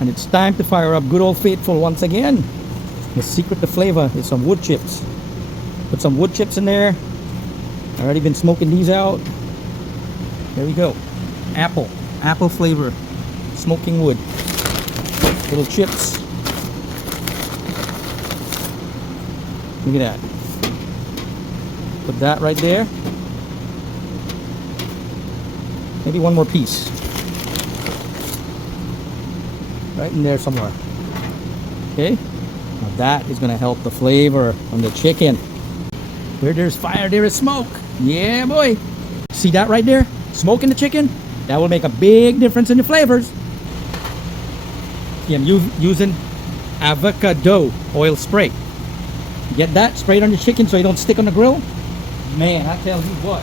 And it's time to fire up good old faithful once again. The secret to flavor is some wood chips. Put some wood chips in there. I already been smoking these out. There we go. Apple flavor, smoking wood. Little chips. Look at that. Put that right there. Maybe one more piece. Right in there somewhere. Okay. Now that is going to help the flavor on the chicken. Where there's fire, there is smoke. Yeah, boy. See that right there? Smoke in the chicken? That will make a big difference in the flavors. See, I'm using avocado oil spray. Get that? Spray it on your chicken so you don't stick on the grill. Man, I tell you what.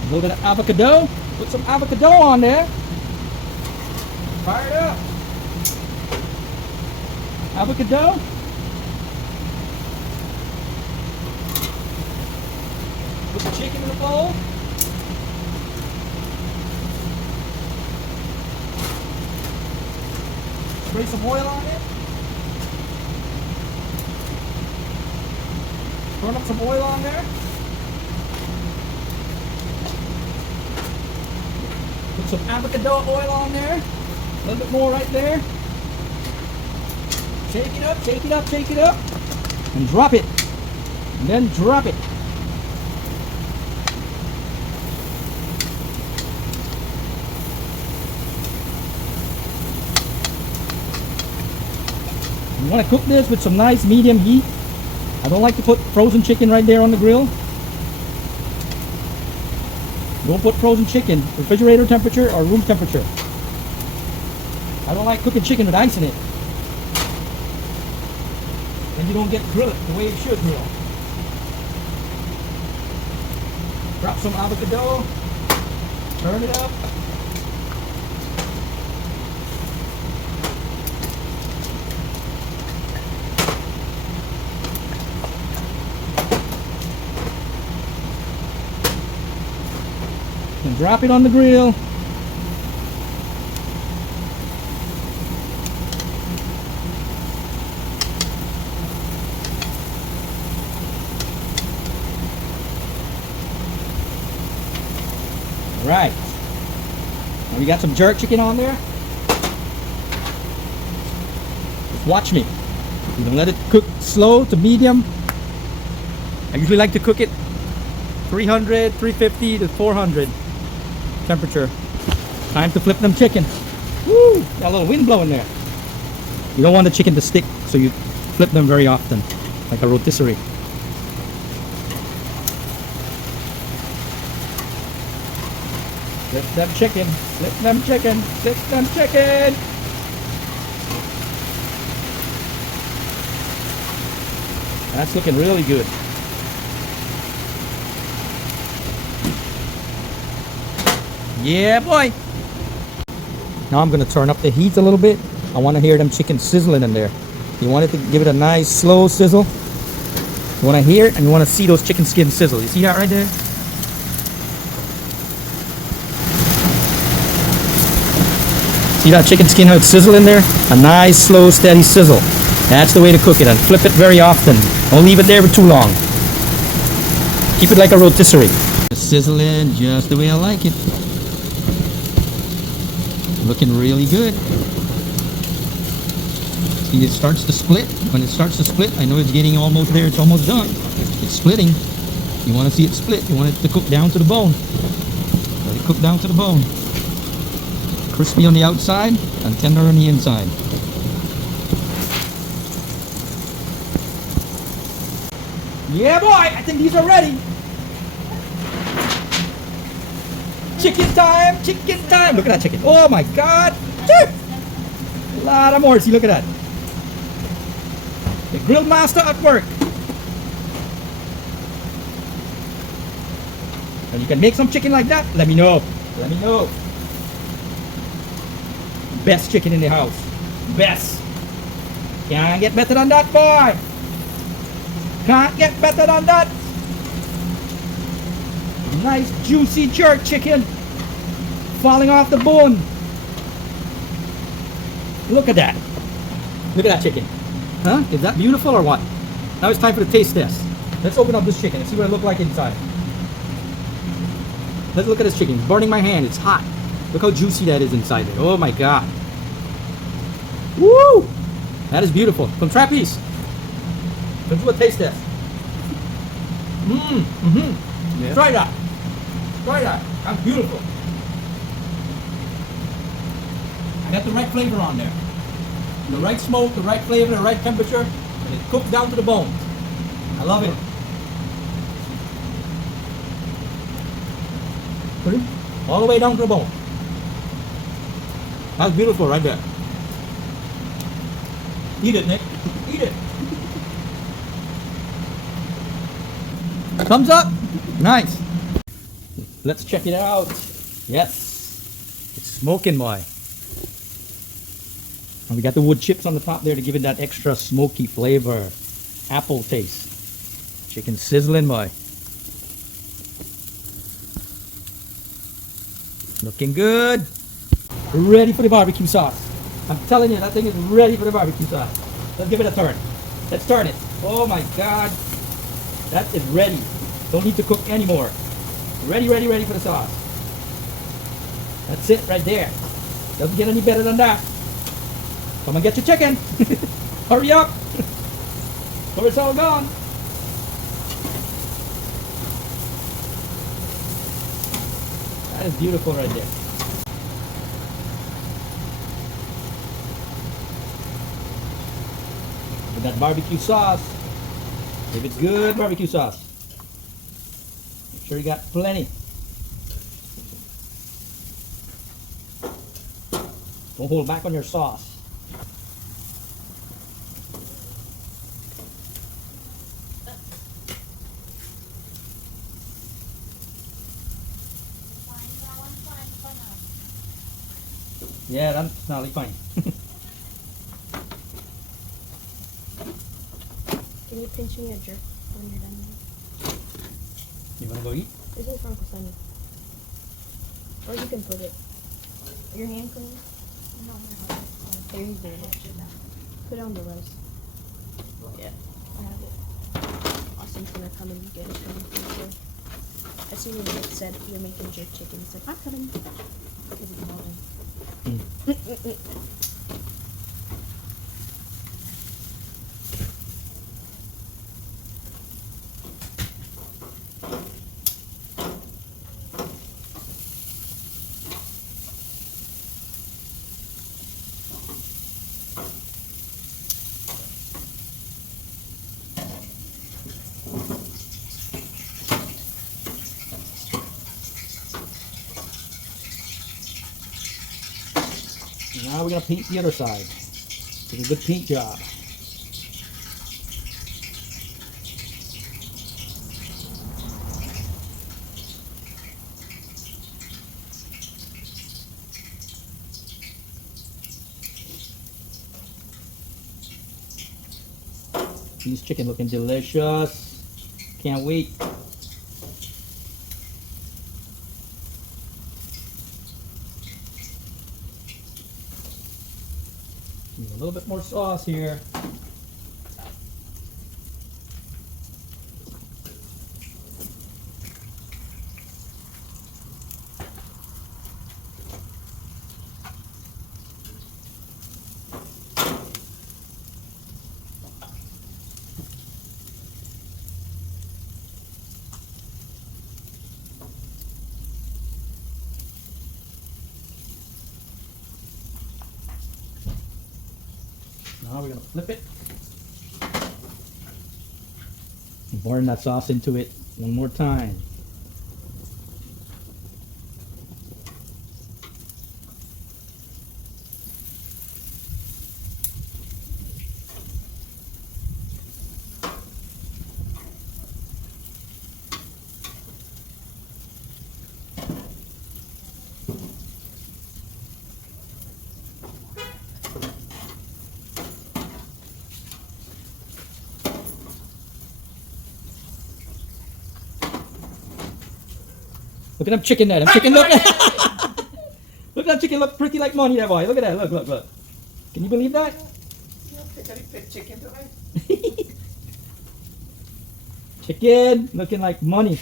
A little bit of avocado. Put some avocado on there. Fire it up. Avocado. Put the chicken in the bowl. Spray some oil on it. Burn up some oil on there. Put some avocado oil on there. A little bit more right there. Shake it up, shake it up, shake it up. And drop it. And then drop it. You want to cook this with some nice medium heat. I don't like to put frozen chicken right there on the grill. Don't put frozen chicken refrigerator temperature or room temperature. I don't like cooking chicken with ice in it. And you don't get grill it the way it should grill. Drop some avocado. Turn it up. And drop it on the grill. All right. Now we got some jerk chicken on there. Just watch me. You don't let it cook slow to medium. I usually like to cook it 300, 350 to 400 temperature. Time to flip them chicken. Woo! Got a little wind blowing there. You don't want the chicken to stick, so you flip them very often, like a rotisserie. Flip them chicken, flip them chicken, flip them chicken. That's looking really good. Yeah, boy. Now I'm going to turn up the heat a little bit. I want to hear them chicken sizzling in there. You want it to give it a nice slow sizzle. You want to hear it and you want to see those chicken skins sizzle. You see that right there? See that chicken skin, how it's sizzling there? A nice, slow, steady sizzle. That's the way to cook it, and flip it very often. Don't leave it there for too long. Keep it like a rotisserie. Sizzling just the way I like it. Looking really good. See, it starts to split. When it starts to split, I know it's getting almost there. It's almost done. It's splitting. You want to see it split. You want it to cook down to the bone. Let it cook down to the bone. Crispy on the outside and tender on the inside. Yeah, boy, I think these are ready. Chicken time, chicken time. Look at that chicken. Oh my God. A lot of more. See, look at that. The grill master at work. And you can make some chicken like that? Let me know. Let me know. Best chicken in the house. Best. Can't get better than that, boy. Can't get better than that. Nice juicy jerk chicken falling off the bone. Look at that. Look at that chicken. Huh? Is that beautiful or what? Now it's time for the taste test. Let's open up this chicken and see what it looks like inside. Let's look at this chicken. It's burning my hand. It's hot. Look how juicy that is inside it. Oh my god. Woo! That is beautiful. From Trapeze. Let's do a taste test. Yeah. Try that. Try that. That's beautiful. I got the right flavor on there. The right smoke, the right flavor, the right temperature, and it cooks down to the bone. I love it. All the way down to the bone. That's beautiful right there. Eat it, Nick. Eat it. Thumbs up. Nice. Let's check it out. Yes. It's smoking, boy. And we got the wood chips on the top there to give it that extra smoky flavor. Apple taste. Chicken sizzling, boy. Looking good. Ready for the barbecue sauce. I'm telling you, that thing is ready for the barbecue sauce. Let's give it a turn. Let's turn it. Oh my god. That is ready. Don't need to cook anymore. Ready, ready, ready for the sauce. That's it right there. Doesn't get any better than that. Come and get your chicken. Hurry up. Or it's all gone. That is beautiful right there. With that barbecue sauce. If it's good barbecue sauce. Make sure you got plenty. Don't hold back on your sauce. Yeah, that's totally fine. Can you pinch me a jerk when you're done? You wanna go eat? This is from Kusani. Or you can put it. Your hand clean? No, no. There you go. Put it on the lettuce. Yeah, I have it. Austin's gonna come and get it from the freezer. As soon as it said you're making jerk chicken, it's like, I'm coming. Because it's melting. Now we're gonna paint the other side. Do a good paint job. This chicken looking delicious. Can't wait. A little bit more sauce here. Now we're gonna flip it and pour that sauce into it one more time. Look at them chicken there. Them chicken look. Look at that chicken look pretty like money there, boy. Look at that. Look. Can you believe that? Chicken looking like money.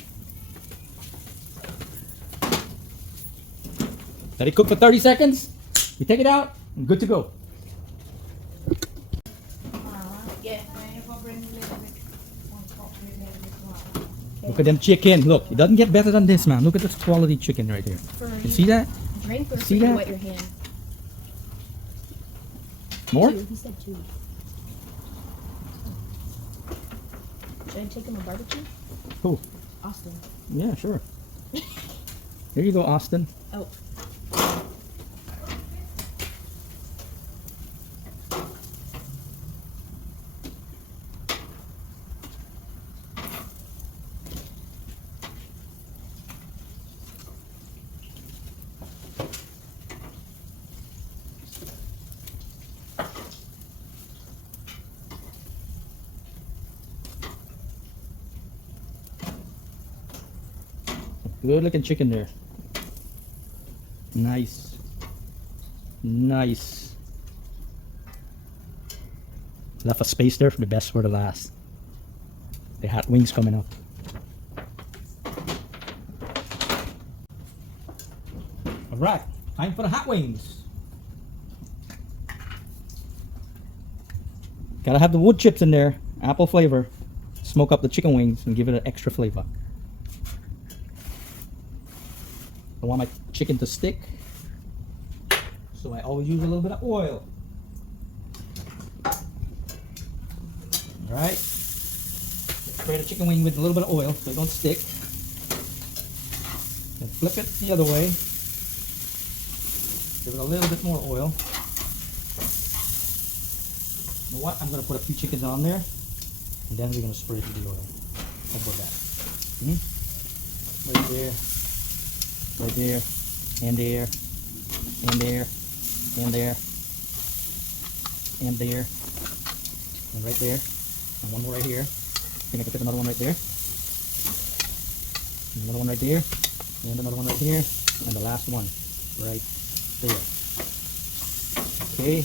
Let it cook for 30 seconds. You take it out. I'm good to go. Yeah. Look at them chicken. Look, it doesn't get better than this, man. Look at this quality chicken right here. You see that? Drink or See you that? wet your hand? More? Two. He said 2. Should I take him a barbecue? Who? Austin. Yeah, sure. Here you go, Austin. Oh. Good looking chicken there. Nice. Nice. Left a space there for the best for the last. The hot wings coming up. Alright, time for the hot wings. Gotta have the wood chips in there, apple flavor. Smoke up the chicken wings and give it an extra flavor. I want my chicken to stick, so I always use a little bit of oil. Alright, spray the chicken wing with a little bit of oil so it don't stick. And flip it the other way. Give it a little bit more oil. You know what? I'm going to put a few chickens on there, and then we're going to spray it with the oil. How about that? Right there. Right there, and there, and there, and there, and there, and right there, and one more right here. I think I can put another one right there, and another one right there, and another one right here, and the last one right there. Okay.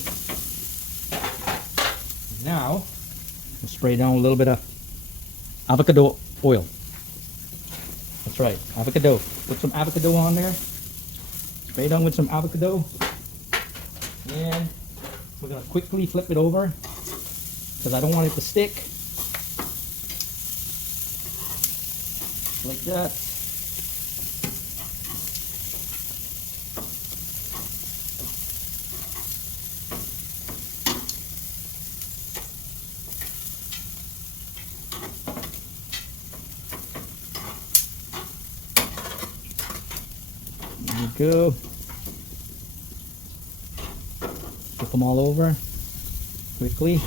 Now, we'll spray down a little bit of avocado oil. That's right, avocado. Put some avocado on there. Spray down with some avocado. And we're going to quickly flip it over because I don't want it to stick. Like that. There you go. Flip them all over quickly.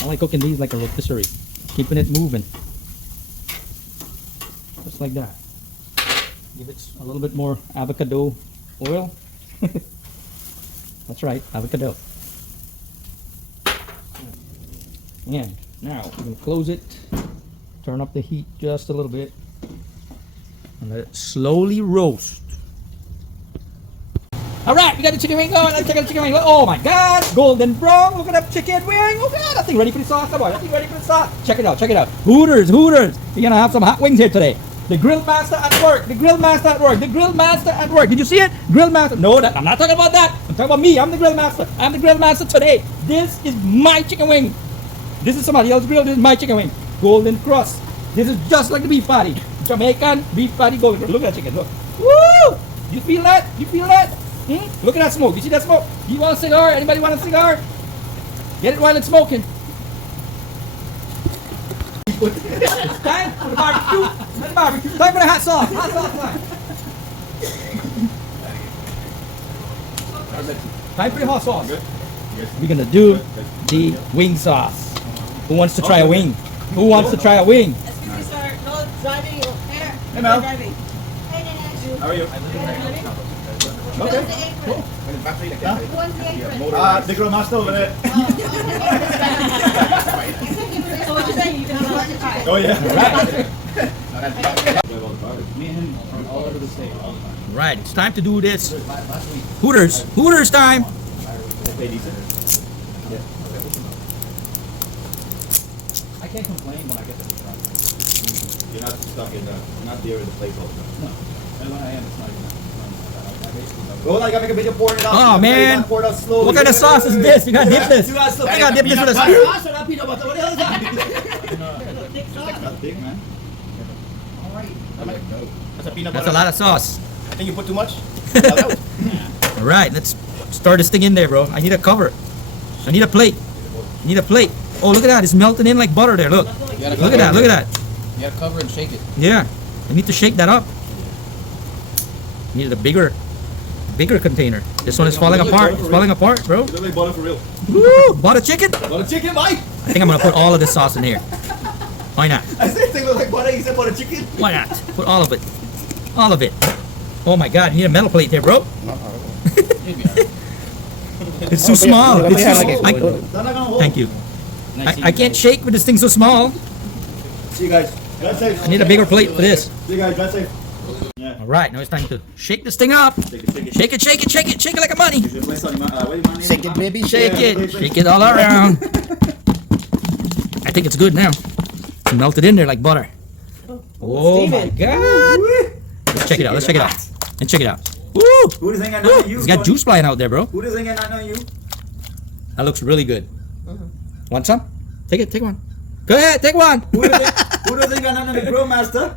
I like cooking these like a rotisserie, keeping it moving. Just like that. Give it a little bit more avocado oil. That's right, avocado. And now we're going to close it, turn up the heat just a little bit, and let it slowly roast. Alright, we got the chicken wing going. Let's check out the chicken wing. Oh my god, golden brown. Look at that chicken wing. Oh god, that thing ready for the sauce, boy. That thing ready for the sauce. Check it out, check it out. Hooters, Hooters. We're gonna have some hot wings here today. The grill master at work. The grill master at work. The grill master at work. Did you see it? Grill master. No, I'm not talking about that. I'm talking about me. I'm the grill master. I'm the grill master today. This is my chicken wing. This is somebody else's grill. This is my chicken wing. Golden crust. This is just like the beef patty. Jamaican beef patty golden crust. Look at that chicken. Look. Woo! You feel that? You feel that? Look at that smoke. You see that smoke? You want a cigar? Anybody want a cigar? Get it while it's smoking. It's time for the barbecue. Let's barbecue. Time for the hot sauce. Hot sauce time. Time for the hot sauce. We're gonna do the wing sauce. Who wants to try a wing? Who wants to try a wing? Excuse me, sir. No driving. Here. Hey, Mel. No driving. Hey, Dinesh. How are you? Okay. Who wants the apron? The grill master over there. So what you saying? You can have a pie. Oh yeah. Me and him are all over the state all the time. Right, it's time to do this. Last week. Hooters time. Pay decent. I can't complain when I get to the front. You're not stuck in you're not there in the place all the time. No. And when I am, it's not even that. I basically don't. Well, I gotta make a video pouring it out. Oh, man. Pour it out slowly. What kind of sauce is this? You gotta dip this. You guys gotta dip this with a Peanut spoon. butter. Not peanut butter. What the hell is that? Not thick, man. That's a peanut That's butter. a lot of sauce. I think you put too much. All right, let's start this thing in there, bro. I need a cover. I need a plate. I need a plate. Oh, look at that. It's melting in like butter there. Look. Look at that. Look at that. You gotta cover and shake it. Yeah. I need to shake that up. Needed a bigger container. This one is falling apart. It's falling apart, bro. You look like butter for real. Woo! Butter chicken? Butter chicken, Mike. I think I'm gonna put all of this sauce in here. Why not? I said thing look like butter. He said butter chicken. Why not? Put all of it. All of it. Oh my god, you need a metal plate there, bro. Maybe alright. It's too small. It's too They're not gonna hold. Thank you. I can't shake with this thing so small. See you guys. That's safe. I need a bigger plate for this. See you guys. That's safe. All right, now it's time to shake this thing up. Shake it, shake it. Shake it, shake it, shake it, shake it like a money. Is your place on where you want Shake it, baby. Shake Yeah, it, please, shake it all around. I think it's good now. It's melted in there like butter. Oh my god. Let's check it out. Let's check it out. And check it out. Woo! Who does ain't got Woo! nothing on you? It's got juice flying out there, bro. Who does ain't got nothing on you? That looks really good. Want some? Take it, take one. Go ahead, take one. Who does ain't got nothing on the grill master?